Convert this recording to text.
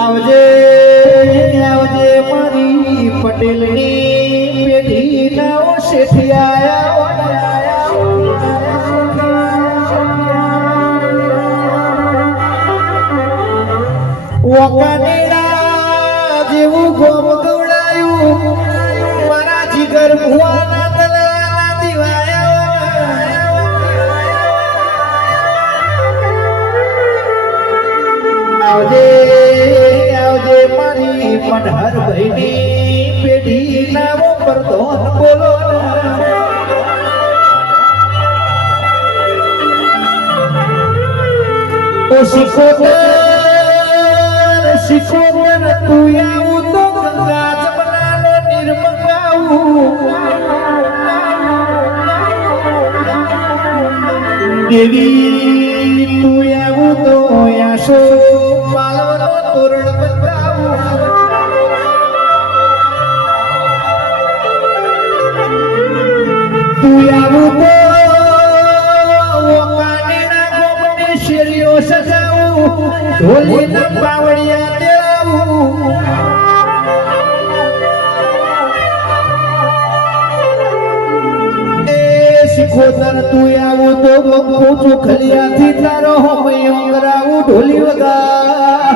આવજે આવજે મારી પટેલની પેઢી ના શેઠિયા વકાનેડા જેવું ગોમ ગવડાયું મારા જીગર ભુવાના તલવાના દિવાયા આવજે આવજે મારી પઢાર ભાઈની પેઢી નાવો પરધોન બોલો ઓ શિકોતર તું આવું તો ગંગા જમનાનો નિર્મગાવું દેવી તું આવું તો આશો પાલવનો તોરણ બંધાવું તું આવું તો ઓકાનેના ગોમની શેરીઓ સજાવું ઢોલીના પાવડિયા દેવું શિખોતર તું આવું તો પૂછું ખલિયાથી તારો હમૈયો કરાવું ઢોલી વગા